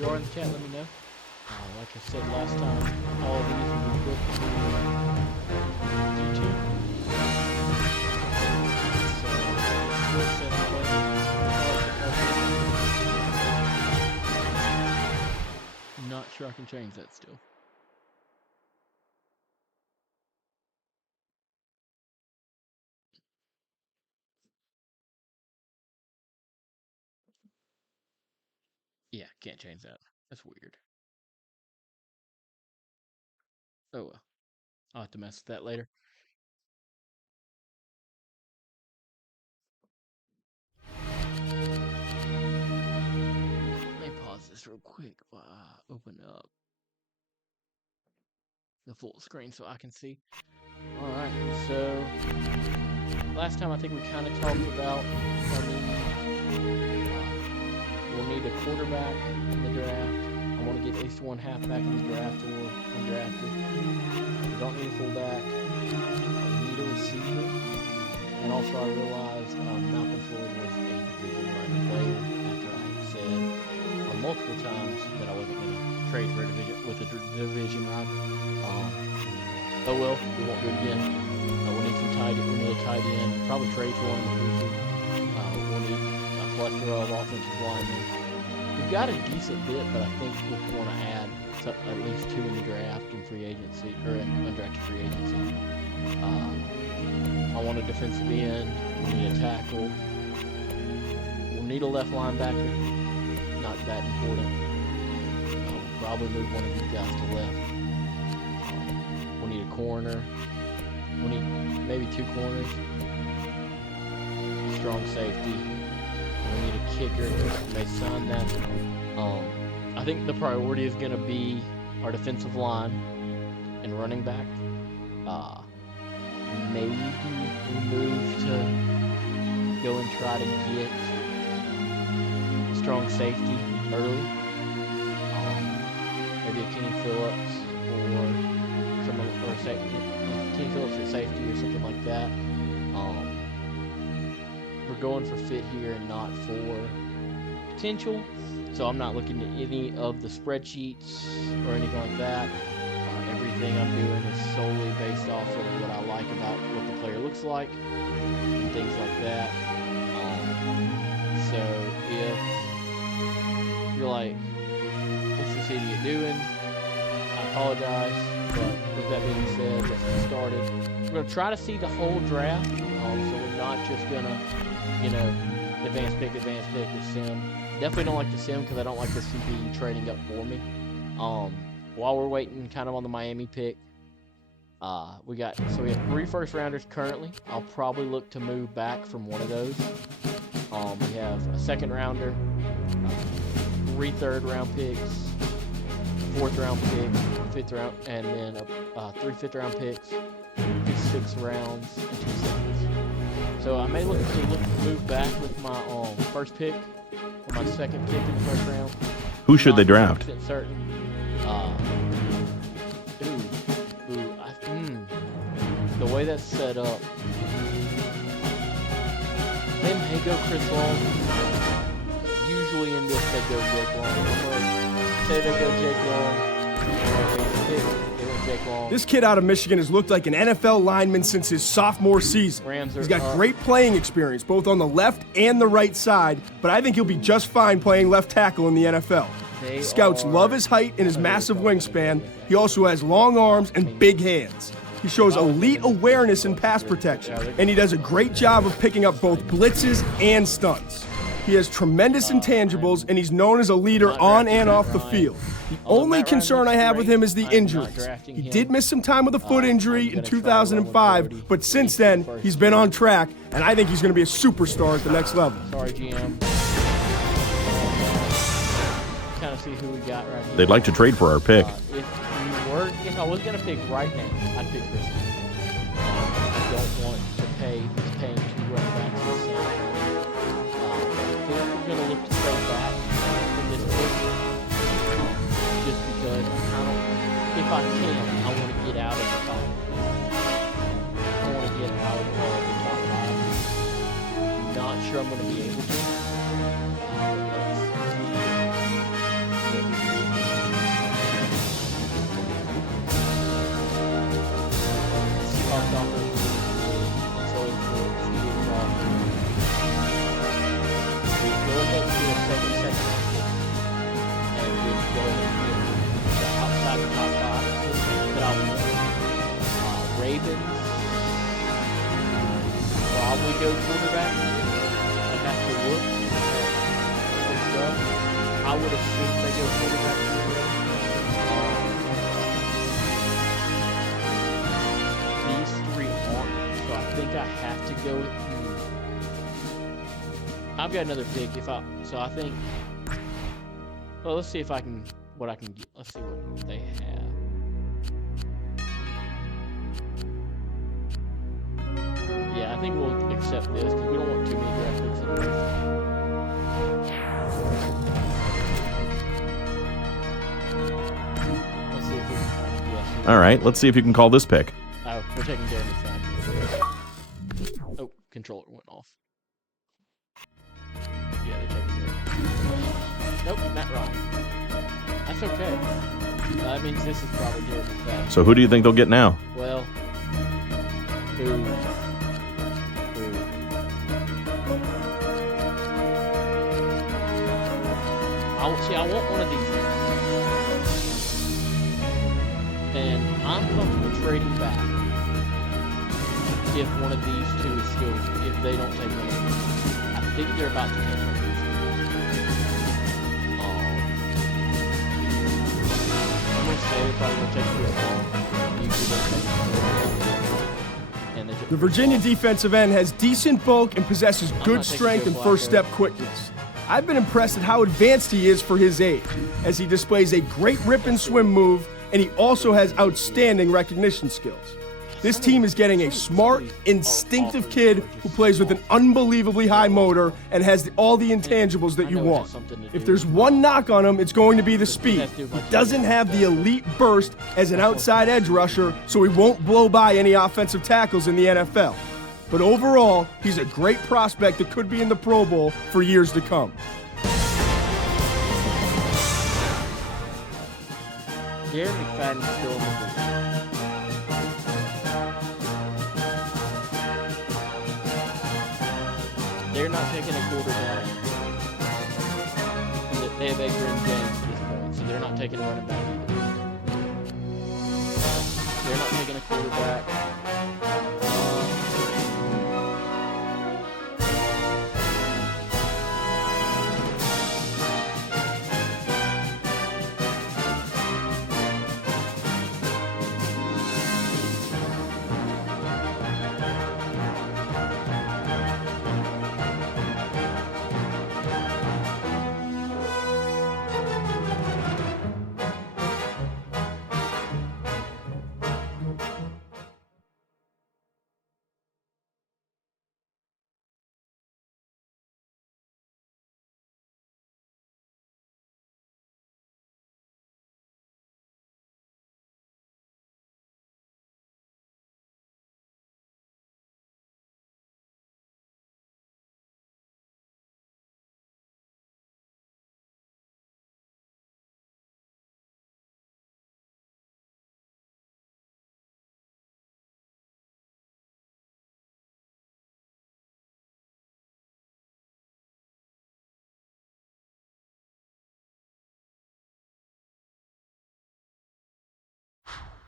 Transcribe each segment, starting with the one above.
you are in the chat, let me know. Like I said last time, all of these will be booked through YouTube. So, still set that way. Not sure I can change that still. Yeah, can't change that. That's weird. Oh well. I'll have to mess with that later. Let me pause this real quick while I open up the full screen so I can see. Alright, so last time I think we kind of talked about we'll need a quarterback in the draft. I want to get at least one halfback in the draft or undrafted. We don't need a fullback. We need a receiver. And also I realized Malcolm Floyd was a Division I player after I had said multiple times that I wasn't going to trade for a division rival. Oh well, we won't do it again. We'll need some tight end. We need a tight end. Probably trade for one in the future. We'll need a plethora of offensive linemen. We've got a decent bit, but I think we'll want to add at least 2 in the draft and free agency, or in undrafted free agency. I want a defensive end. We need a tackle. We'll need a left linebacker. Not that important. We'll probably move one of these guys to left. We'll need a corner. We'll need maybe 2 corners. Strong safety. We need a kicker. They signed that. I think the priority is going to be our defensive line and running back. Maybe we move to go and try to get strong safety early. Maybe a Kenny Phillips or safety. Kenny Phillips at safety or something like that. We're going for fit here and not for potential. So I'm not looking at any of the spreadsheets or anything like that. Everything I'm doing is solely based off of what I like about what the player looks like and things like that. So if you're like, what's this idiot doing? I apologize, but with that being said, let's get started. We're going to try to see the whole draft, so we're not just going to, advanced pick, or sim. Definitely don't like the sim because I don't like the CPU trading up for me. While we're waiting kind of on the Miami pick, we have 3 first rounders currently. I'll probably look to move back from one of those. We have a second rounder, 3 third-round picks, 4th round pick, 5th round, and then 3 5th-round picks, 2 6th rounds, and 2 seconds. So I may look to move back with my first pick or my second pick in the first round. Who should they draft? Certain. The way that's set up, they may go Chris Long. Usually in this, they go Jake Long. I'm going to say they go Jake Long. They went Jake Long. This kid out of Michigan has looked like an NFL lineman since his sophomore season. He's got great playing experience, both on the left and the right side, but I think he'll be just fine playing left tackle in the NFL. Scouts love his height and his massive wingspan. He also has long arms and big hands. He shows elite awareness in pass protection, and he does a great job of picking up both blitzes and stunts. He has tremendous intangibles, and he's known as a leader on and off the field. The only concern I have with him is the injuries. He did miss some time with a foot injury in 2005, but since then, he's been on track, and I think he's going to be a superstar at the next level. Sorry, GM. Kind of see who we got right here. They'd like to trade for our pick. If I was going to pick right now, I'd pick Chris. I don't want to paying 2 running backs the same. I think we're going to look to trade back in this pick. Just because if I can, I want to get out of the top. I want to get out of the top 5. Not sure I'm going to be able to. Let's see what we would assume they go quarterback here. These three aren't, so I think I have to go with. I've got another pick. So I think. Well, let's see if I can. What I can get. Let's see what they have. Yeah, I think we'll accept this because we don't want too many draft picks in the first. Let's see if we can find it. Yes. All right, let's see if you can call this pick. Oh, we're taking Jeremy Stein. Oh, controller went off. Yeah, they're taking Jeremy. Nope, not wrong. That's okay. That means this is probably Jeremy Stein. So who do you think they'll get now? Well, I want one of these. And I'm comfortable trading back if one of these two is still, if they don't take one of these. I think they're about to take one of these. I'm going to say they're probably going to take this long. The Virginia defensive end has decent bulk and possesses good strength and first step quickness. I've been impressed at how advanced he is for his age, as he displays a great rip and swim move, and he also has outstanding recognition skills. This team is getting a smart, instinctive kid who plays with an unbelievably high motor and has all the intangibles that you want. If there's one knock on him, it's going to be the speed. He doesn't have the elite burst as an outside edge rusher, so he won't blow by any offensive tackles in the NFL. But overall, he's a great prospect that could be in the Pro Bowl for years to come. Jeremy McFadden's still in the league. They're not taking a quarterback. They have Adrian James at this point, so they're not taking a running back either. They're not taking a quarterback.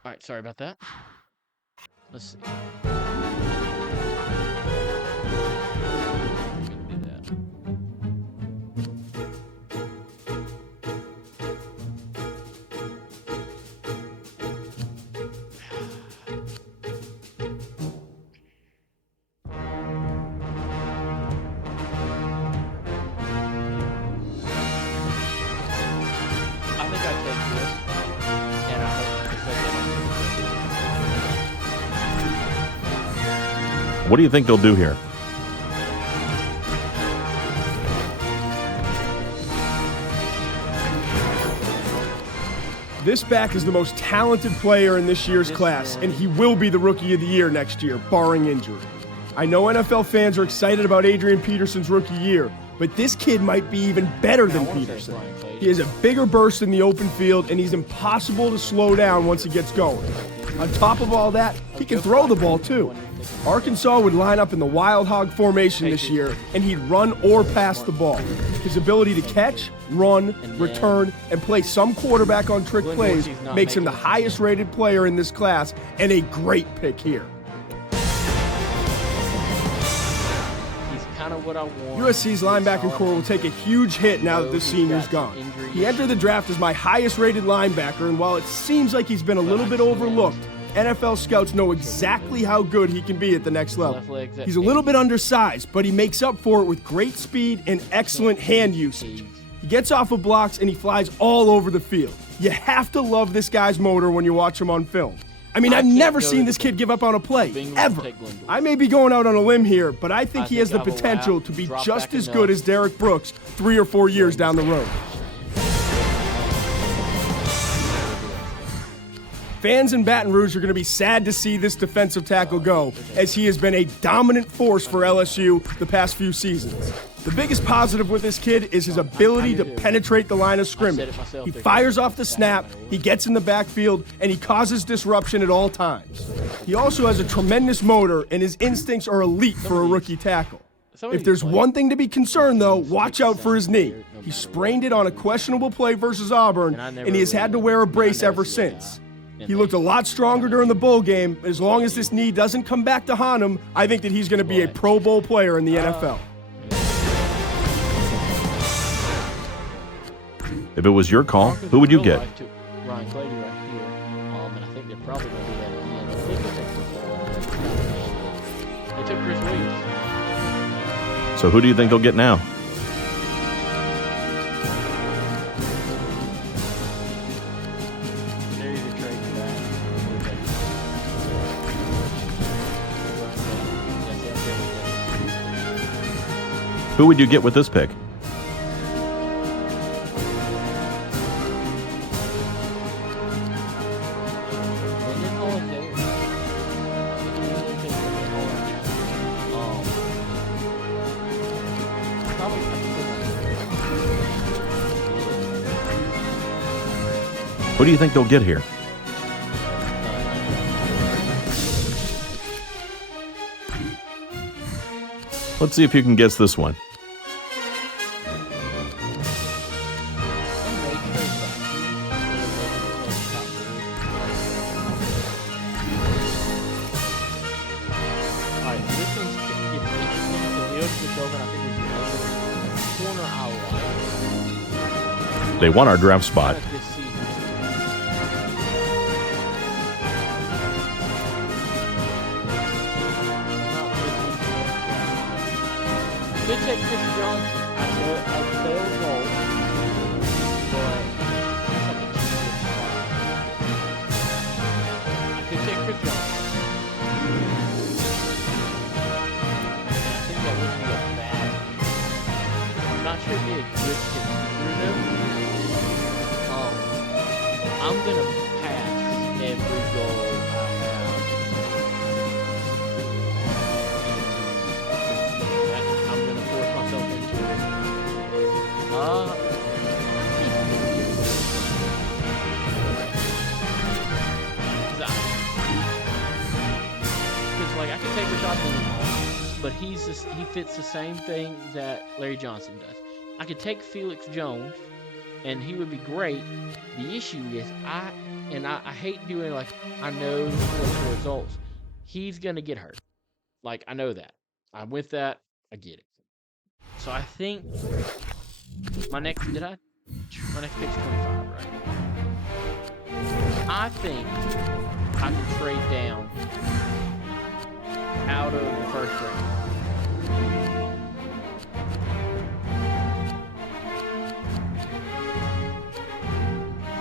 All right, sorry about that. Let's see. We can do that. I think I take this, and I hope the second. What do you think they'll do here? This back is the most talented player in this year's class, and he will be the Rookie of the Year next year, barring injury. I know NFL fans are excited about Adrian Peterson's rookie year, but this kid might be even better than Peterson. He has a bigger burst in the open field, and he's impossible to slow down once he gets going. On top of all that, he can throw the ball too. Arkansas would line up in the wild hog formation this year, and he'd run or pass the ball. His ability to catch, run, return, and play some quarterback on trick plays makes him the highest rated player in this class and a great pick here. He's kind of what I want. USC's linebacker core will take a huge hit now that the senior's gone. He entered the draft as my highest-rated linebacker, and while it seems like he's been a little bit overlooked, NFL scouts know exactly how good he can be at the next level. He's a little bit undersized, but he makes up for it with great speed and excellent hand usage. He gets off of blocks and he flies all over the field. You have to love this guy's motor when you watch him on film. I mean, I've never seen this kid give up on a play, ever. I may be going out on a limb here, but I think he has the potential to be just as good as Derek Brooks 3 or 4 years down the road. Fans in Baton Rouge are going to be sad to see this defensive tackle go, as he has been a dominant force for LSU the past few seasons. The biggest positive with this kid is his ability to penetrate the line of scrimmage. He fires off the snap, he gets in the backfield, and he causes disruption at all times. He also has a tremendous motor, and his instincts are elite for a rookie tackle. If there's one thing to be concerned, though, watch out for his knee. He sprained it on a questionable play versus Auburn, and he has had to wear a brace ever since. He looked a lot stronger during the bowl game. As long as this knee doesn't come back to haunt him, I think that he's going to be a Pro Bowl player in the NFL. If it was your call, who would you get? Ryan Clady right here, and I think they're probably going to do that again. They took Chris Williams. So who do you think they'll get now? They're either trading back or Who would you get with this pick? What do you think they'll get here? Let's see if you can guess this one. They won our draft spot. Did take Chris Johnson. I failed goal, but I could take Chris Johnson. I think that wouldn't be a bad. I'm not sure it'd be a good pick through them. I'm gonna pass every goal I have. I'm gonna force myself into it. Because like I could take Rashad Penny, but he fits the same thing that Larry Johnson does. I could take Felix Jones, and he would be great. The issue is I hate doing like I know the results. He's gonna get hurt. Like I know that. I'm with that. I get it. So I think my next pick's 25, right? I think I can trade down out of the first round.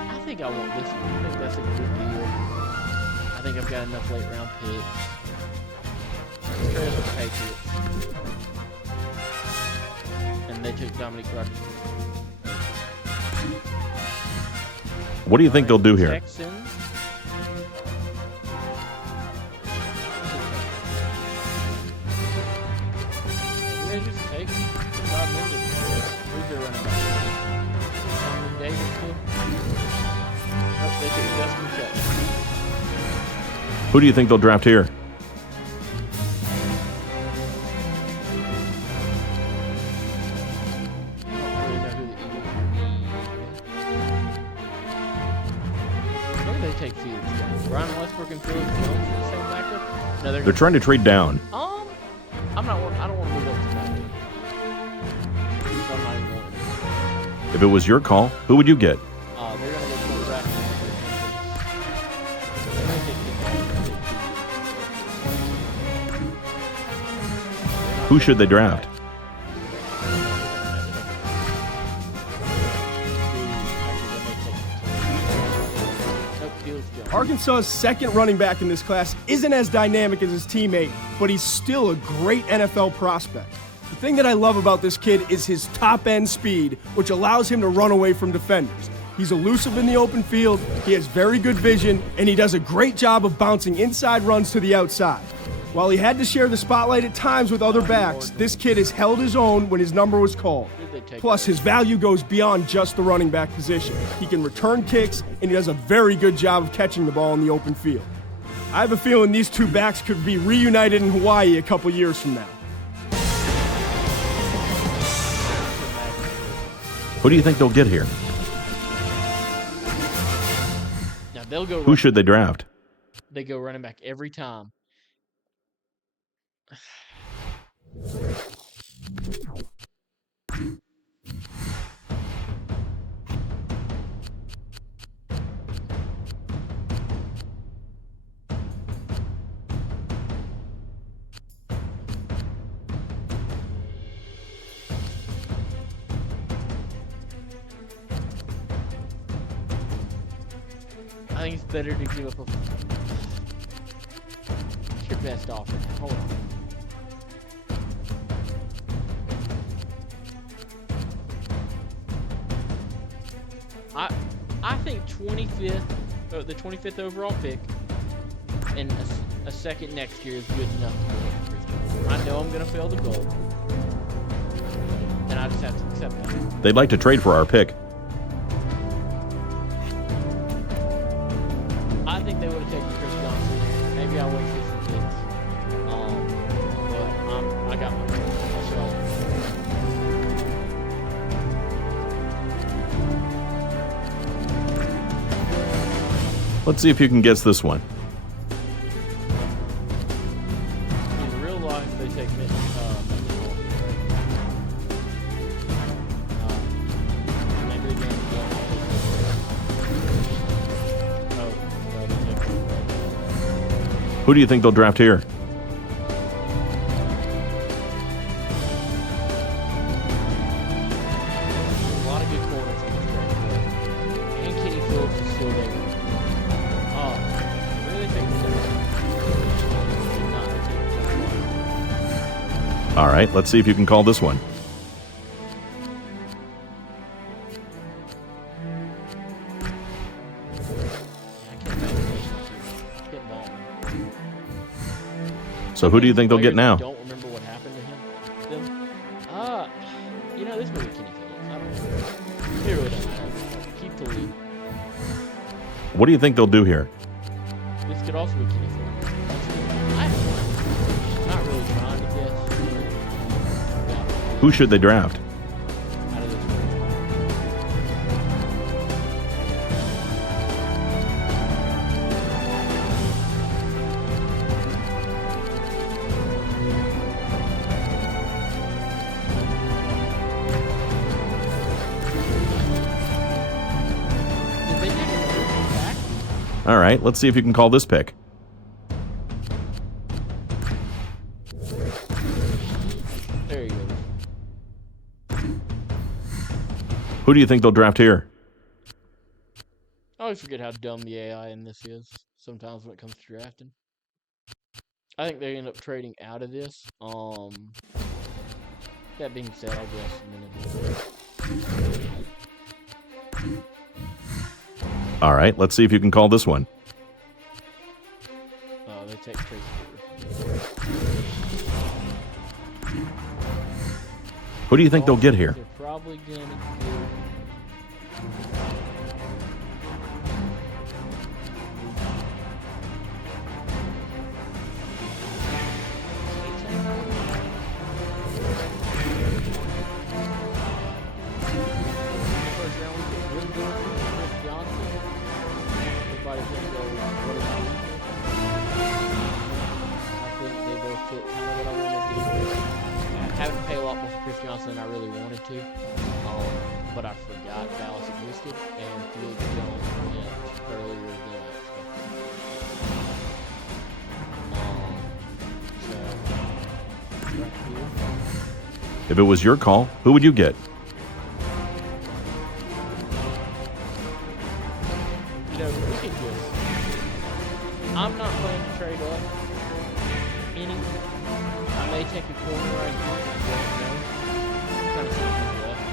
I think I want this one. I think that's a good deal. I think I've got enough late round picks. Let's trade with the Patriots. And they took Dominique Rodgers. What do you think they'll do here? Texans. They just take Todd Mendez. Who's their running back? Cameron Davis too. Nope, they took Justin Jefferson. Who do you think they'll draft here? Take Felix Jones. Brian Westbrook and Felix Jones are the same backup. No, They're trying to trade down. I don't want to move up to 90. If it was your call, who would you get? They're going to go quarterback. Who should they draft? Arkansas's second running back in this class isn't as dynamic as his teammate, but he's still a great NFL prospect. The thing that I love about this kid is his top-end speed, which allows him to run away from defenders. He's elusive in the open field, he has very good vision, and he does a great job of bouncing inside runs to the outside. While he had to share the spotlight at times with other backs, this kid has held his own when his number was called. Plus, his value goes beyond just the running back position. He can return kicks, and he does a very good job of catching the ball in the open field. I have a feeling these two backs could be reunited in Hawaii a couple years from now. Who do you think they'll get here? Now they'll go. Who should they draft? They go running back every time. I think it's better to give up your best offer. Hold on. I think the 25th overall pick and a second next year is good enough for me. I know I'm going to fail the goal, and I just have to accept that. They'd like to trade for our pick. I think they would have taken Chris Johnson. Maybe I wasted some picks. But I got my pick. Let's see if you can guess this one. In real life, they take Who do you think they'll draft here? a lot of good corners in this draft. And Kenny Phillips is still there. Really take the All right, let's see if you can call this one. So who do you think they'll get now? I don't remember what happened to him. This may be Kenny Phillips. I don't know. He really doesn't matter. Keep the lead. What do you think they'll do here? This could also be Kenny Phillips. I'm not really trying to guess. Who should they draft? Out of this All right, let's see if you can call this pick. There you go. Who do you think they'll draft here? I always forget how dumb the AI in this is sometimes when it comes to drafting. I think they end up trading out of this. That being said, I'll guess a minute. All right, let's see if you can call this one. They take Tracy Who do you think they'll get here? They're probably gonna get. Having to pay a lot more for Chris Johnson than I really wanted to. but I forgot Dallas existed, and Felix Jones went earlier than I expected. So, right here. If it was your call, who would you get? You know, we could just. I'm not planning to trade up any. I may take a corner right here. I don't know. I'm kind of seeing who's left.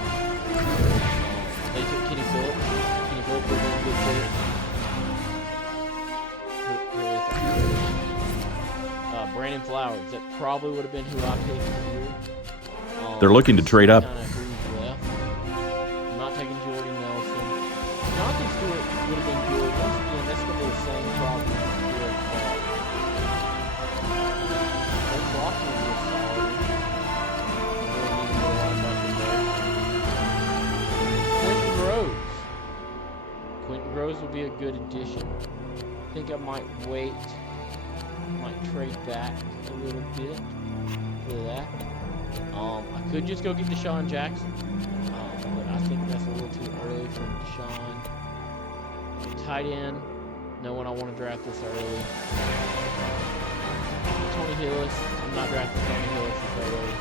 They took Kenny Phillips. Kenny Phillips would have been a good fit. Brandon Flowers. That probably would have been who I picked here. They're looking to trade up. Kind of who's left. I'm not taking Jordy Nelson. Jonathan Stewart would have been good. Once again, that's going to be the same problem here at Rocky was solid. Quentin Groves would be a good addition. I think I might wait. Might trade back a little bit for that. I could just go get Deshaun Jackson, but I think that's a little too early for Deshaun. Tight end, no one I want to draft this early. Tony Hillis, I'm not drafting Tony Hillis this early.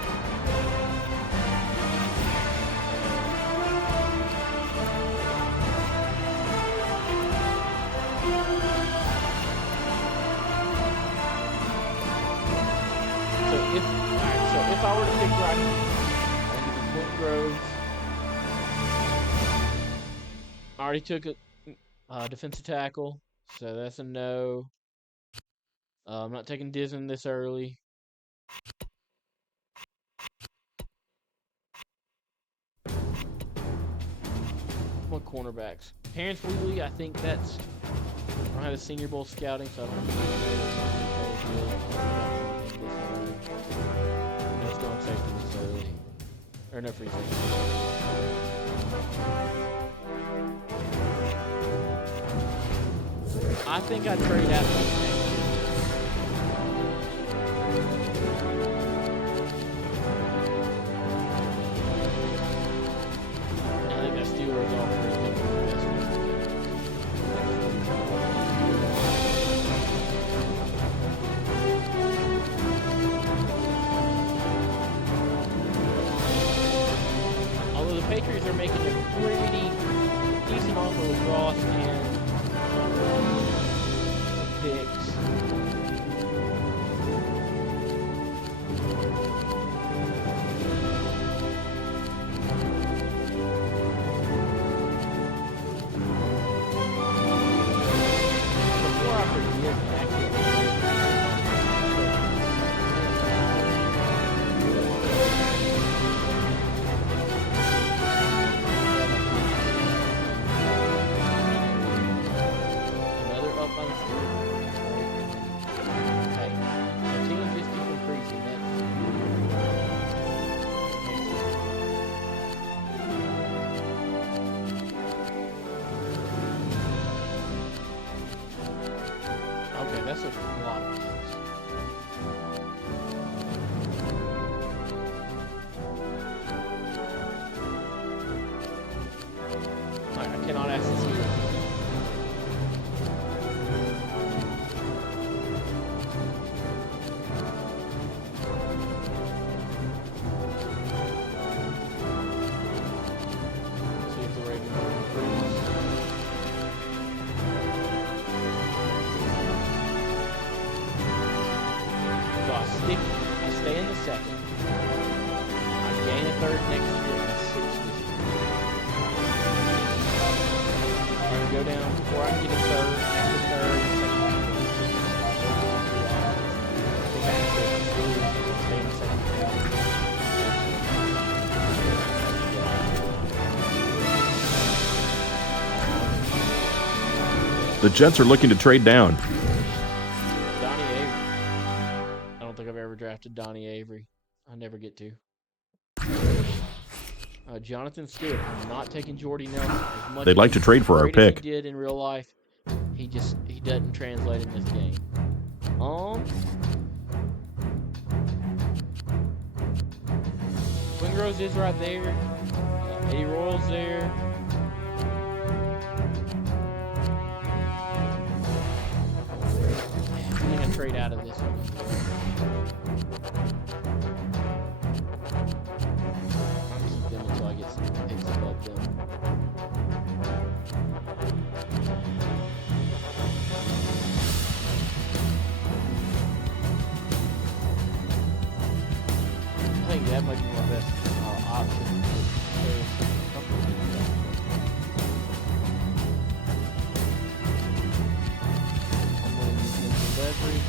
If I were to pick right now, I'll give you Quentin Groves. I already took a defensive tackle, so that's a no. I'm not taking Disney this early. What cornerbacks? Terrence Wheatley, I think that's. I don't have a Senior Bowl scouting, so I don't know. Strong safety this early. Or no free safety. I think I'd trade out next year. I think that Steelers offer is going to be the best one. Patriots are making a pretty decent offer with Ross and picks. Before I forget, that's a lot of things. I cannot ask this here. See if the rating improves. I stay in the second. I gain a third next year and a sixth this year. I can go down before I can get a third, and a third, and second. I think I have to stay in the second. The Jets are looking to trade down. Drafted Donnie Avery. I never get to. Jonathan Stewart. I'm not taking Jordy Nelson. As much They'd like to trade for our pick. He did in real life. He doesn't translate in this game. Quinn Rose is right there. Eddie Royals there. I'm gonna trade out of this one. Keep them until I get some picks above them. I think that might be my best option. I'm going to use mental leverage.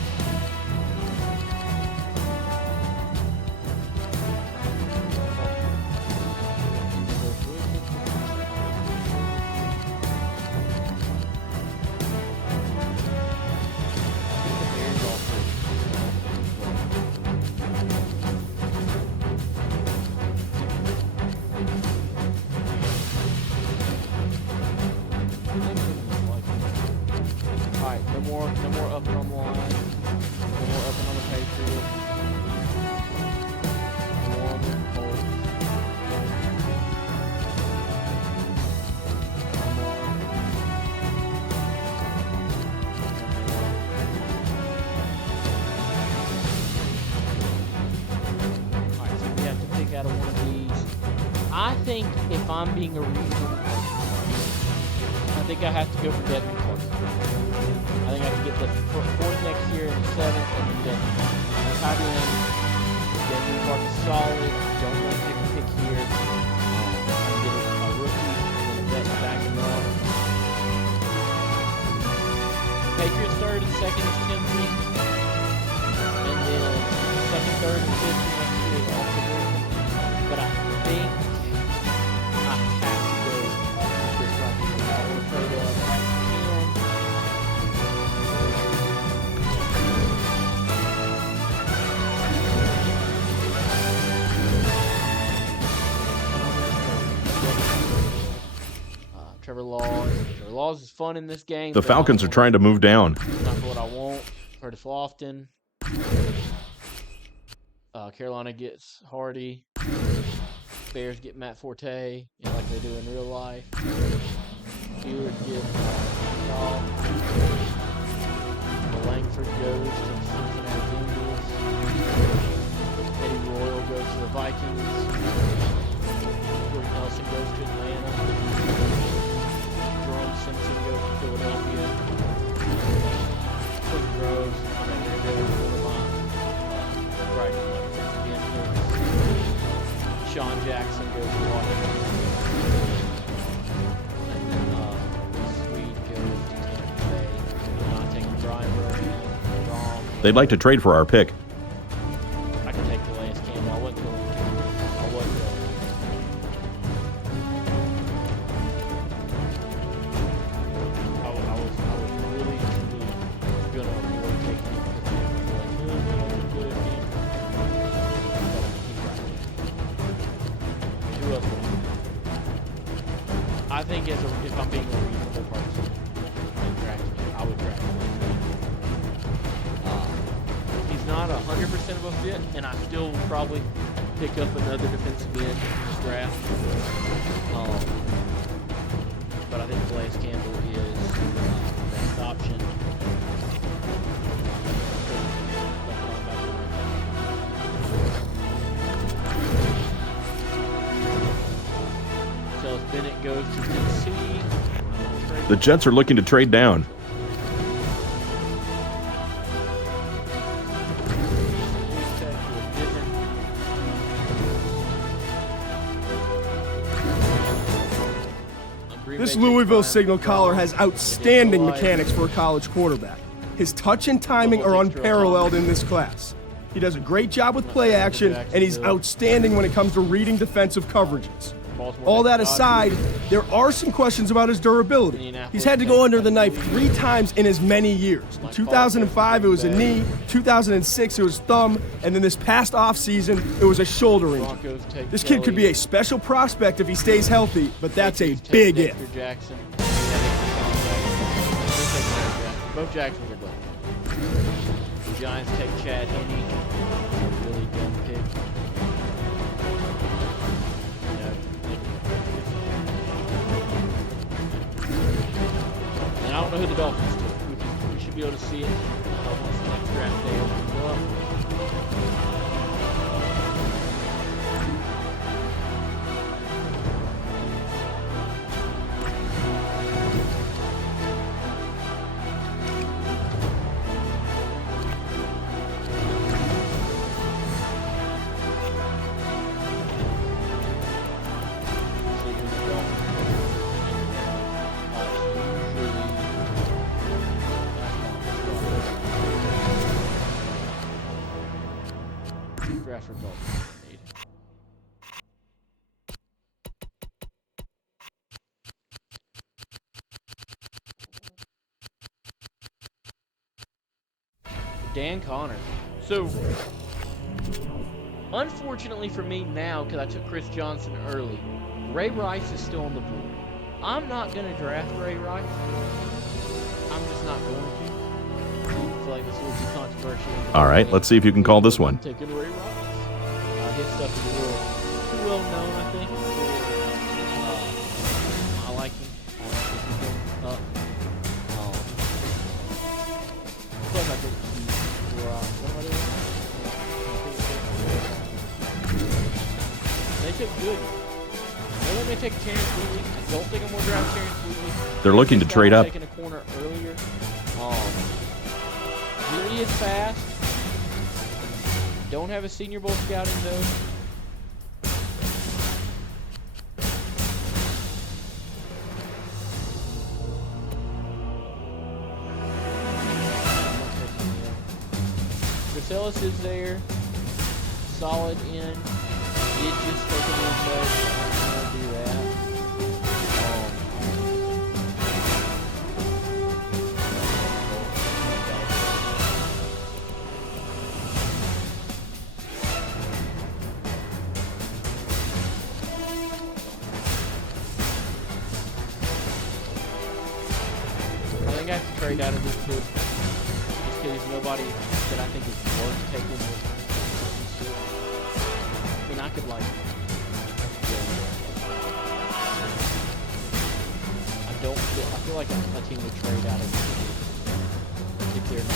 Alright, no more upping on the line. No more upping on the Patriots. No more on the Colts. Alright, so we have to pick out of one of these. I think if I'm being a reasonable person, I think I have to go for Devin Clark. I think I have to get the fourth next year and the seventh, and then tight end. Devin Clark is solid. Don't want to take a pick here. I can get a rookie and then a vet to back him up. Patriots third and second is Timothy. And then second, third, and fifth next year is also Wilson. But I think I have to go with this right here. I want to trade up. Trevor Laws is fun in this game. The Falcons are trying to move down. Not what I want. Curtis Lofton. Carolina gets Hardy. Bears get Matt Forte, like they do in real life. Steelers get Goff. Langford goes to the Cincinnati Bengals. Eddie Royal goes to the Vikings. Jordan Nelson goes to Atlanta. Simpson goes to Philadelphia. Quentin Groves, and there goes one of my right again. Sean Jackson goes to Washington. And then Swede goes to Tampa Bay. I'm not taking Brian Rowan. They'd like to trade for our pick. I can take the last Campbell. I wasn't going to. I think if I'm being a reasonable person, I would draft him. He's not 100% of a fit, and I still will probably pick up another defensive end in this draft. But I think Blaise Campbell is the best option. Bennett goes to Tennessee. The Jets are looking to trade down. This Louisville signal collar has outstanding mechanics for a college quarterback. His touch and timing are unparalleled in this class. He does a great job with play action, and he's outstanding when it comes to reading defensive coverages. All that aside, there are some questions about his durability. He's had to go under the knife 3 times in as many years. In 2005, it was a knee, 2006, it was thumb, and then this past offseason, it was a shoulder injury. This kid could be a special prospect if he stays healthy, but that's a big if. Both Jacksons are good. The Giants take Chad Henne. Really dumb pick. don't know who the Dolphins took. We should be able to see it once the next draft day opens up. Draft results made. Dan Connor. So, unfortunately for me now, because I took Chris Johnson early, Ray Rice is still on the board. I'm not going to draft Ray Rice. I'm just not going to. I feel like this will be controversial. All right, let's see if you can call this one. I'm taking Ray Rice. His stuff is a little too well known, I think. I like him. Plus, I think he's They took good. They let me take Terrence Wheatley. I don't think I'm going to draft Terrence Wheatley. They're looking to trade up. Taking a corner earlier. Really is fast. Don't have a Senior Bowl scouting though. Marcellus is there. Solid in. Did just take a little bit. I'm going to do that. I have to trade out of this kid just because nobody that I think is worth taking this. I mean, I could like. I feel like a team would trade out of this if they're not.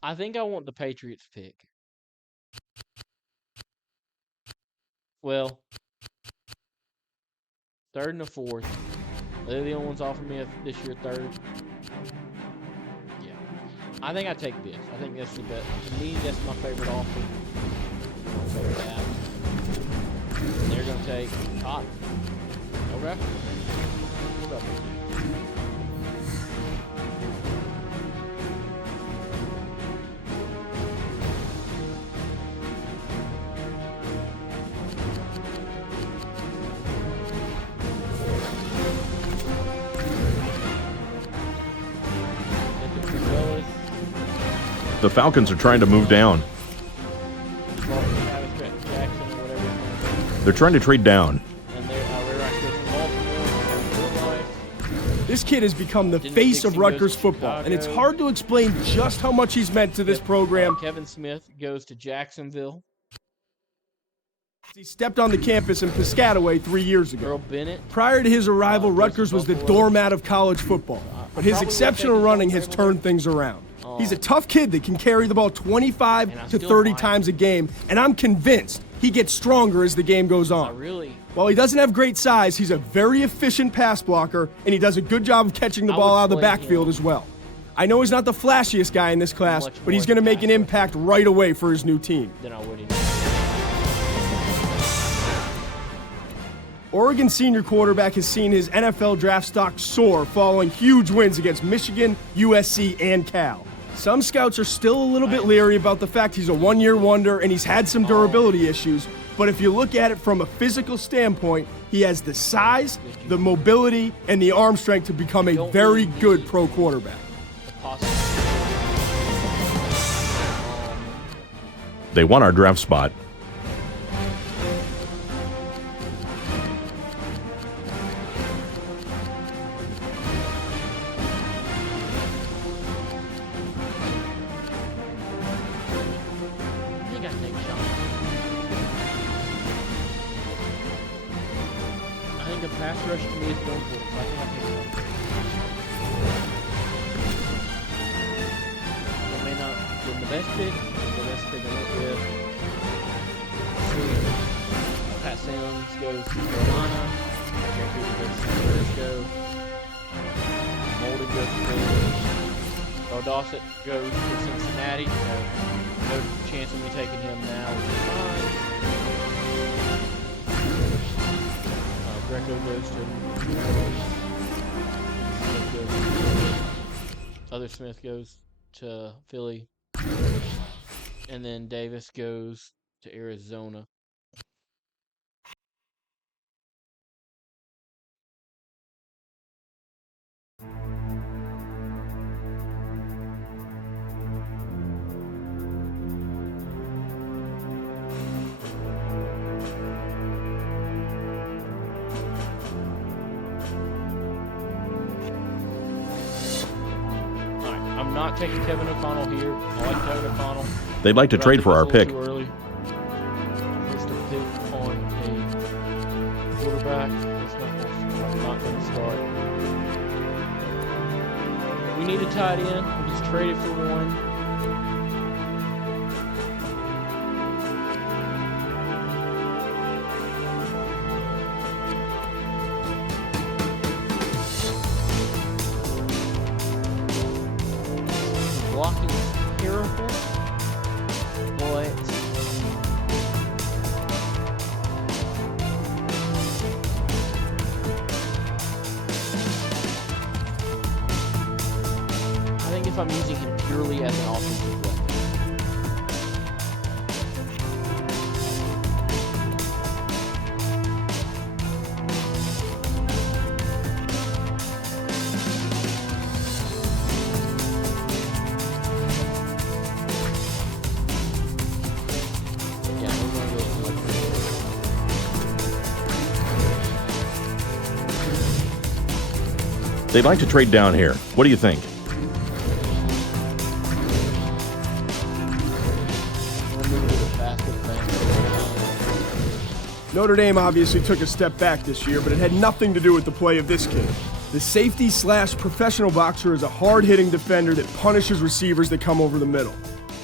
I think I want the Patriots pick. Well, 3rd and the 4th. They're the only ones offering me this year 3rd. Yeah. I think I take this. I think that's the best. To me, that's my favorite offer. They're going to take Cotton. Okay. What up? The Falcons are trying to move down. They're trying to trade down. This kid has become the face of Rutgers football, and it's hard to explain just how much he's meant to this program. Kevin Smith goes to Jacksonville. He stepped on the campus in Piscataway 3 years ago. Earl Bennett. Prior to his arrival, Rutgers was the doormat of college football, but his exceptional running has turned things around. He's a tough kid that can carry the ball 25 to 30 times a game, and I'm convinced he gets stronger as the game goes on. While he doesn't have great size, he's a very efficient pass blocker, and he does a good job of catching the ball out of the backfield as well. I know he's not the flashiest guy in this class, but he's going to make an impact right away for his new team. Oregon senior quarterback has seen his NFL draft stock soar following huge wins against Michigan, USC, and Cal. Some scouts are still a little bit leery about the fact he's a one-year wonder and he's had some durability issues, but if you look at it from a physical standpoint, he has the size, the mobility, and the arm strength to become a very good pro quarterback. They want our draft spot. pass rush to me is more important, so I think I'll take him. I may not give him the best pick, but the best pick I went with. Pat Sims goes to Carolina. Jerry Cooper goes to San Francisco. Molden goes to Philly. Earl Dawson goes to Cincinnati. So no chance of me taking him now, which is fine. Greco goes to Other Smith goes to Philly. And then Davis goes to Arizona. I'm not taking Kevin O'Connell here. I like Kevin O'Connell. They'd like to trade for our pick. Too early. First a pick on a quarterback. It's not going to start. We need a tight end. We just traded for one. Blocking is terrible, but I think if I'm using him purely as an offensive weapon. They'd like to trade down here. What do you think? Notre Dame obviously took a step back this year, but it had nothing to do with the play of this kid. The safety/professional boxer is a hard-hitting defender that punishes receivers that come over the middle.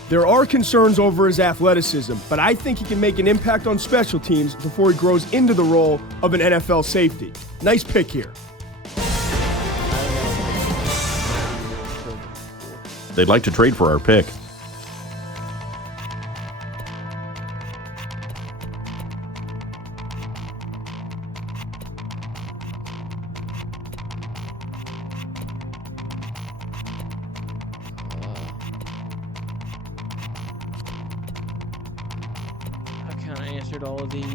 There are concerns over his athleticism, but I think he can make an impact on special teams before he grows into the role of an NFL safety. Nice pick here. They'd like to trade for our pick. I kind of answered all of these.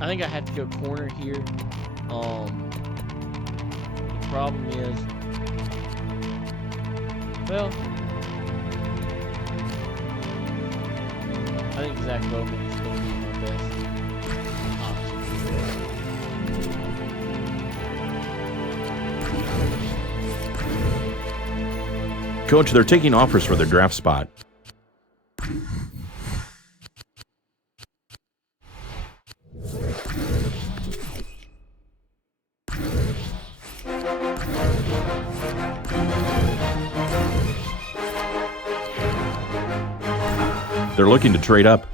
I think I have to go corner here. Problem is, well, I think Zach Bowman is going to be my best option. Coach, they're taking offers for their draft spot. They're looking to trade up.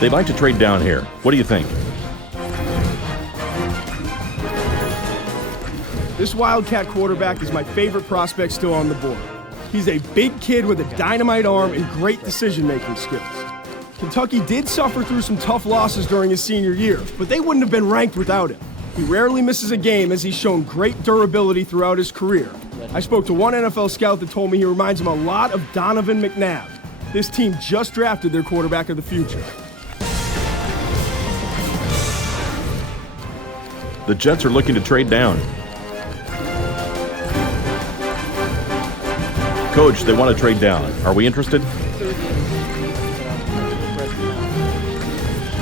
They'd like to trade down here. What do you think? This Wildcat quarterback is my favorite prospect still on the board. He's a big kid with a dynamite arm and great decision-making skills. Kentucky did suffer through some tough losses during his senior year, but they wouldn't have been ranked without him. He rarely misses a game as he's shown great durability throughout his career. I spoke to one NFL scout that told me he reminds him a lot of Donovan McNabb. This team just drafted their quarterback of the future. The Jets are looking to trade down. Coach, they want to trade down. Are we interested?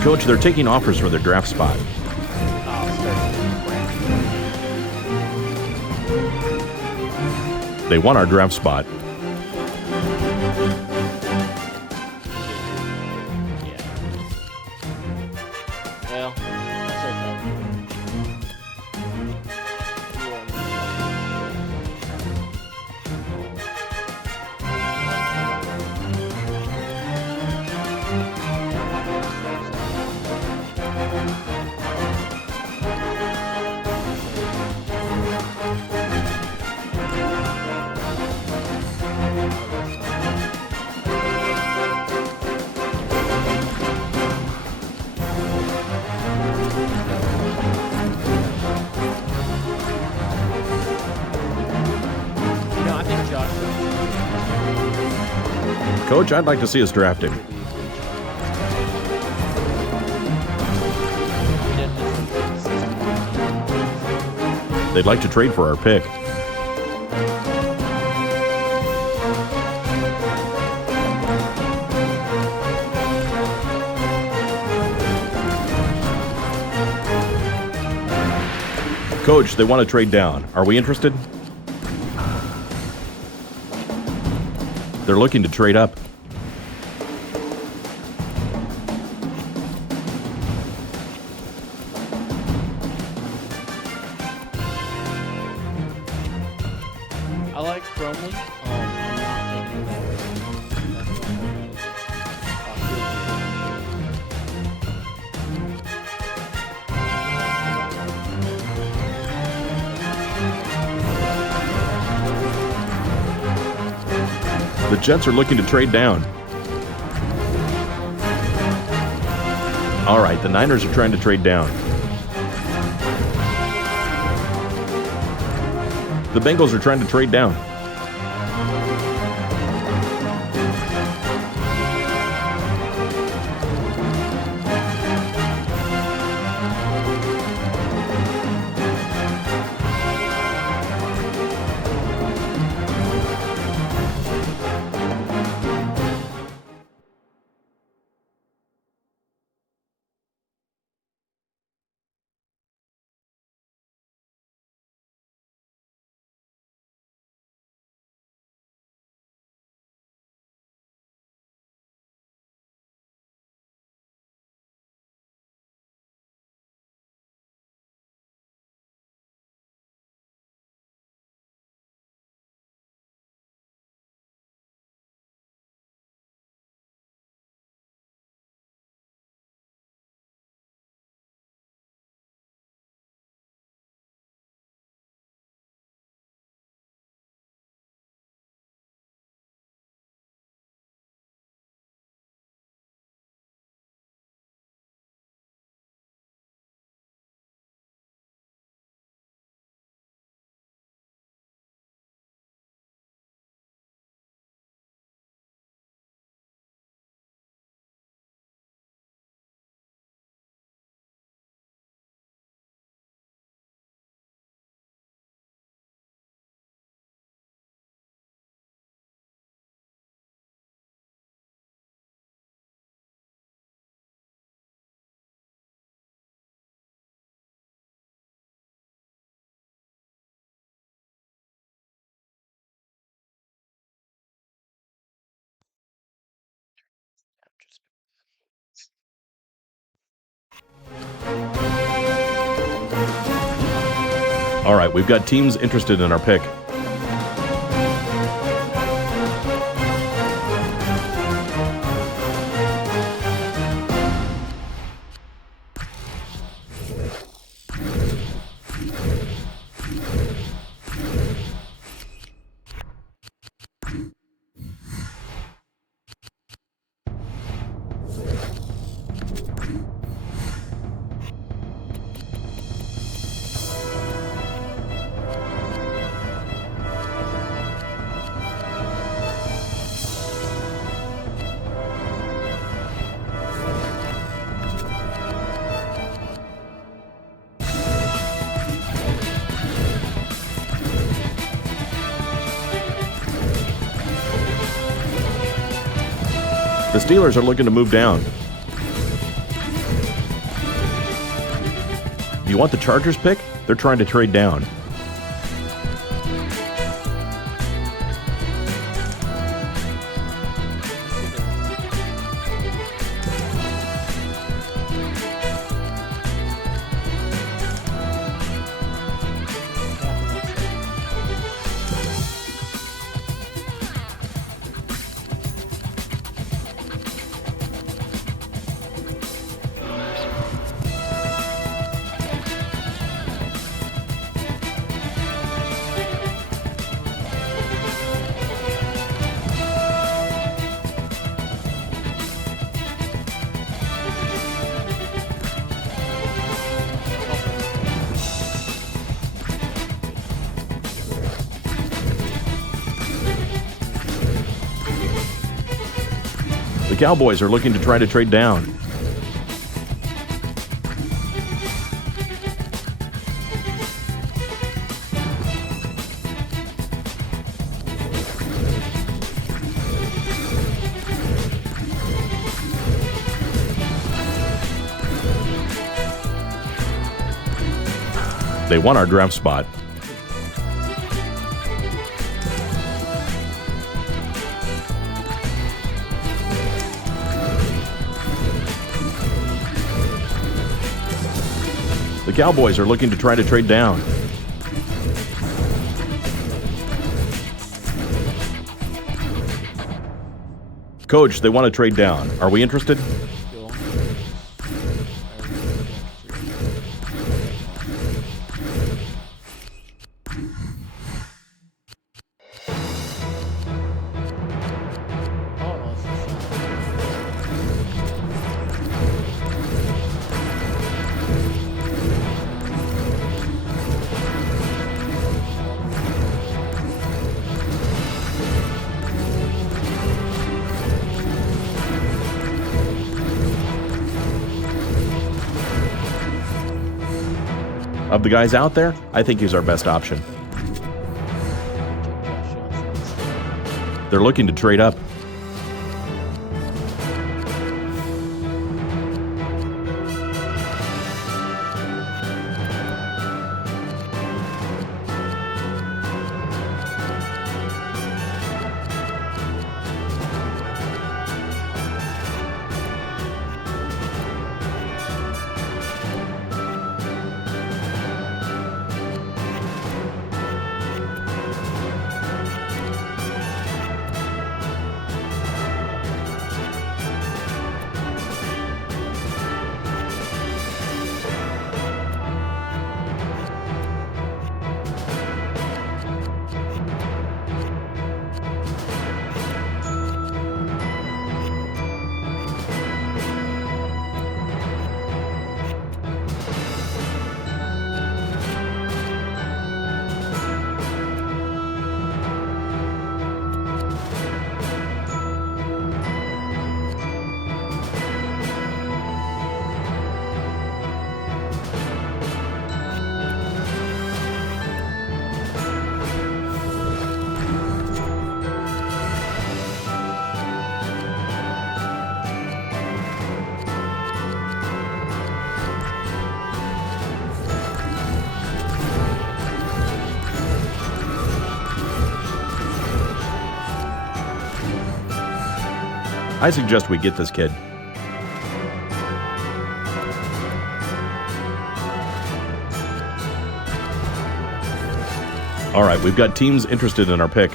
Coach, they're taking offers for their draft spot. They want our draft spot. Yeah. Well, that's okay. I think Josh. Coach, I'd like to see us drafted. They'd like to trade for our pick. Coach, they want to trade down. Are we interested? They're looking to trade up. I like Crumley. I'm not taking The Jets are looking to trade down. All right, the Niners are trying to trade down. The Bengals are trying to trade down. All right, we've got teams interested in our pick. The Steelers are looking to move down. Do you want the Chargers pick? They're trying to trade down. The Cowboys are looking to try to trade down. They won our draft spot. The Cowboys are looking to try to trade down. Coach, they want to trade down. Are we interested? Of the guys out there, I think he's our best option. They're looking to trade up. I suggest we get this kid. All right, we've got teams interested in our pick.